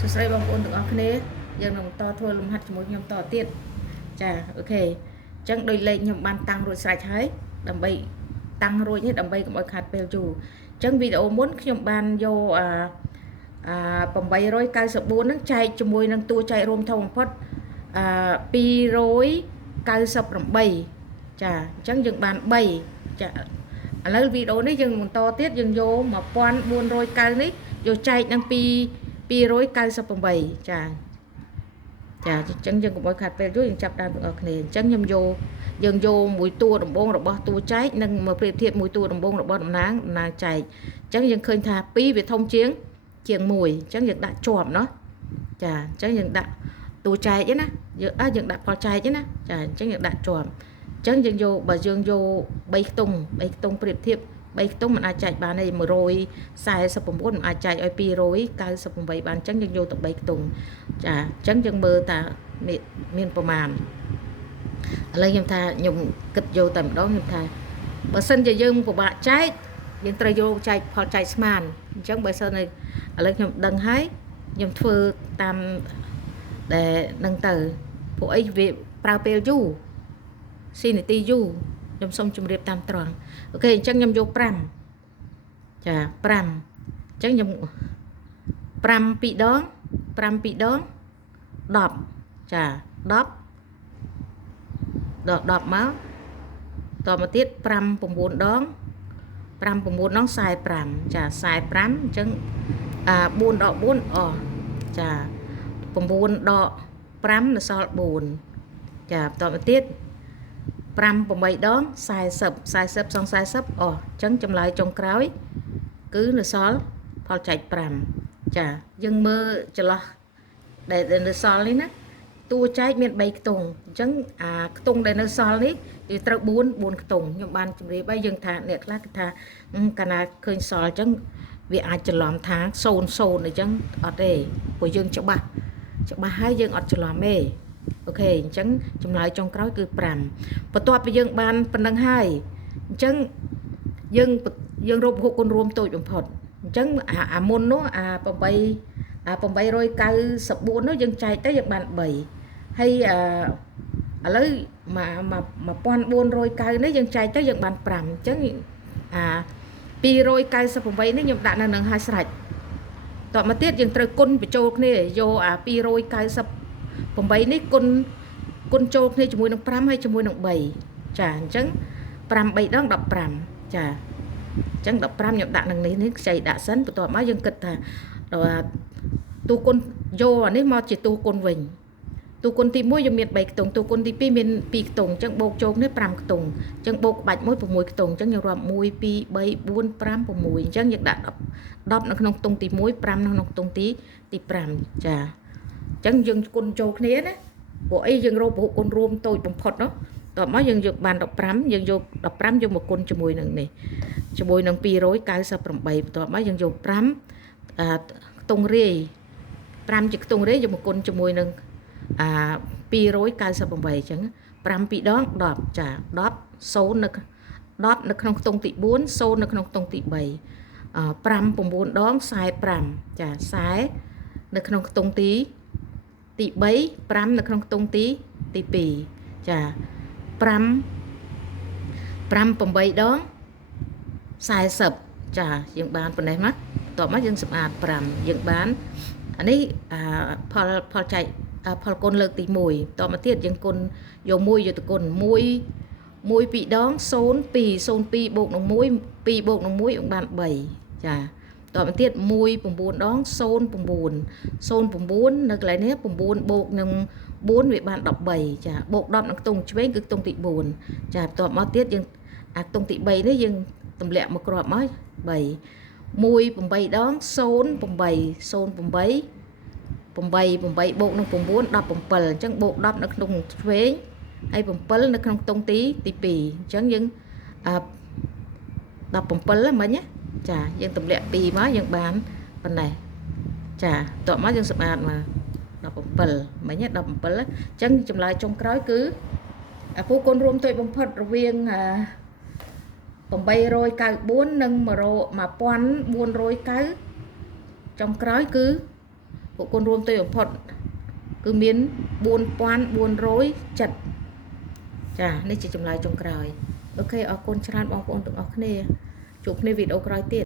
សួស្តីបងប្អូនទាំងអស់គ្នាយើងនឹងបន្តធ្វើលំហាត់ជាមួយខ្ញុំតទៀតចាអូខេអញ្ចឹងដោយលេខខ្ញុំបានតាំងរួចស្រេចហើយដើម្បីតាំងរួចនេះដើម្បីកុំឲ្យខាតពេលយូរអញ្ចឹងវីដេអូមុនខ្ញុំបានយក894ហ្នឹងចែកជាមួយនឹងតួចែករួមធំបំផុត298ចាអញ្ចឹងយើងបាន3ចាឥឡូវវីដេអូនេះយើងបន្តទៀតយើងយក1490នេះយកចែកនឹង298ចាចាអញ្ចឹងយើងកុំឲ្យខាត់ពេលយូរយើងចាប់ដើមទាំងអស់គ្នាអញ្ចឹងខ្ញុំយកយើងយកមួយតួដំបងរបស់តួចែកនិងមកប្រៀបធៀបមួយតួដំបងរបស់តំណាងចែកអញ្ចឹងយើងឃើញថា2វាធំជាង1អញ្ចឹងយើងដាក់ជាប់เนาะចាអញ្ចឹងយើងដាក់តួចែកឯណាយើងដាក់ផលចែកឯណាចាអញ្ចឹងយើងដាក់ជាប់អញ្ចឹងយើងយកបើយើងយក3ខ្ទង់ប្រៀបធៀប3ខ្ទង់มันអាចចែកបានទេ149มันអាចចែកឲ្យ298បានអញ្ចឹងយើងយកទៅ3ខ្ទង់ចាអញ្ចឹងយើងមើលតាមានប្រមាណឥឡូវខ្ញុំថាខ្ញុំគិតយកតែម្ដងខ្ញុំថាបើសិនជាយើងពិបាកចែកយើងត្រូវយកចែកផលចែកស្មានអញ្ចឹងបើសិនឥឡូវខ្ញុំដឹងហើយខ្ញុំធ្វើតាមដែលនឹងទៅពួកអីវាប្រើពេលយូរស៊ីនាទីយូរខ្ញុំសូមជម្រាបតាមត្រង់អូខេអញ្ចឹងខ្ញុំយក5ចា5អញ្ចឹងខ្ញុំ5 2ដង10ចា10ដល់10មកតមកទៀត5 9ដង5 9ដង45ចា45អញ្ចឹង4ដក4អស់ចា9ដក5នៅសល់4ចាបន្តមកទៀត5 8ដង40សង40អស់អញ្ចឹងចម្លើយចុងក្រោយគឺនៅសល់ផលចែក5ចាយើងមើលចន្លោះដែលនៅសល់នេះណាតួចែកមាន3ខ្ទង់អញ្ចឹងខ្ទង់ដែលនៅសល់នេះគឺត្រូវ4ខ្ទង់ខ្ញុំបានជម្រាបហើយយើងថាអ្នកខ្លះគេថាកាលណាឃើញសល់អញ្ចឹងវាអាចច្រឡំថា00អញ្ចឹងអត់ទេព្រោះយើងច្បាស់ហើយយើងអត់ច្រឡំទេអូខេអញ្ចឹងចម្លើយចុងក្រោយគឺ5បន្ទាប់ពីយើងបានប៉ុណ្្នឹងហើយអញ្ចឹងយើងរកពហុគុណរួមតូចបំផុតអញ្ចឹងមុននោះ894នោះយើងចែកទៅយើងបាន3ហើយឥឡូវ1490នេះយើងចែកទៅយើងបាន5អញ្ចឹង298នេះខ្ញុំដាក់នៅនឹងឲ្យស្រេចតមកទៀតយើងត្រូវគុណបញ្ចូលគ្នាយក298នេះគុណចូលគ្នាជាមួយនឹង5ហើយជាមួយនឹង3ចាអញ្ចឹង5 3ដង15ចាអញ្ចឹង15ខ្ញុំដាក់នឹងនេះខ្ចីដាក់សិនបន្ទាប់មកយើងគិតថាទូគុណយកអានេះមកជាទូគុណវិញទូគុណទី1យើងមាន3ខ្ទង់ទូគុណទី2មាន2ខ្ទង់អញ្ចឹងបូកចូលគ្នា5ខ្ទង់អញ្ចឹងបូកក្បាច់មួយ6ខ្ទង់អញ្ចឹងយើងរាប់1 2 3 4 5 6អញ្ចឹងយើងដាក់10នៅក្នុងខ្ទង់ទី1 5នៅក្នុងខ្ទង់ទី5ចាអញ្ចឹងយើងគុណចូលគ្នាណាព្រោះអីយើងរកពហុគុណរួមតូចបំផុតនោះតោះមកយើងយកបាន15យើងយក15យកមកគុណជាមួយនឹងនេះជាមួយនឹង298បន្ទាប់មកយើងយក5ខ្ទង់រាយ5ជាខ្ទង់រាយយកមកគុណជាមួយនឹង298អញ្ចឹង5 2ដង10ចា10 0នៅ10នៅក្នុងខ្ទង់ទី4 0នៅក្នុងខ្ទង់ទី3 5 9ដង45ចា40នៅក្នុងខ្ទង់ទី3 5នៅក្នុងខ្ទង់ទី2ចា5 8ដង40ចាយើងបានប៉ុណ្ណេះមកបន្ទាប់មកយើងសម្អាត5យើងបានអានេះផលចែកផលគុណលើកទី1តមកទៀតយើងគុណយក1យកទៅគុណ1 2ដង02បូកនឹង1 2បូកនឹង1បាន3ចាតមកទៀត1 9ដង09នៅកន្លែងនេះ9បូកនឹង4វាបាន13ចាបូក10នៅខ្ទង់ឆ្វេងគឺខ្ទង់ទី4ចាបន្ទាប់មកទៀតយើងខ្ទង់ទី3នេះយើងទម្លាក់មកគ្រាប់មក3 1 8ដង08 8 បូកនឹង9 17អញ្ចឹងបូក10នៅក្នុងឆ្វេងហើយ7នៅក្នុងខ្ទង់ទី2អញ្ចឹងយើង17មិញណាចាយើងទម្លាក់2មកយើងបានប៉ុណ្ណេះចាតោះមកយើងសម្អាតមក17មិញណា17អញ្ចឹងចម្លើយចុងក្រោយគឺពូគុណរួមតូចបំផុតរវាង894និង1490ចុងក្រោយគឺ ពួកគុណរួមទៅបំផុតគឺមាន4400ចិត្តចានេះជាចម្លើយចុងក្រោយអូខេអរគុណច្រើនបងប្អូនទាំងអស់គ្នាជួបគ្នាវីដេអូក្រោយទៀត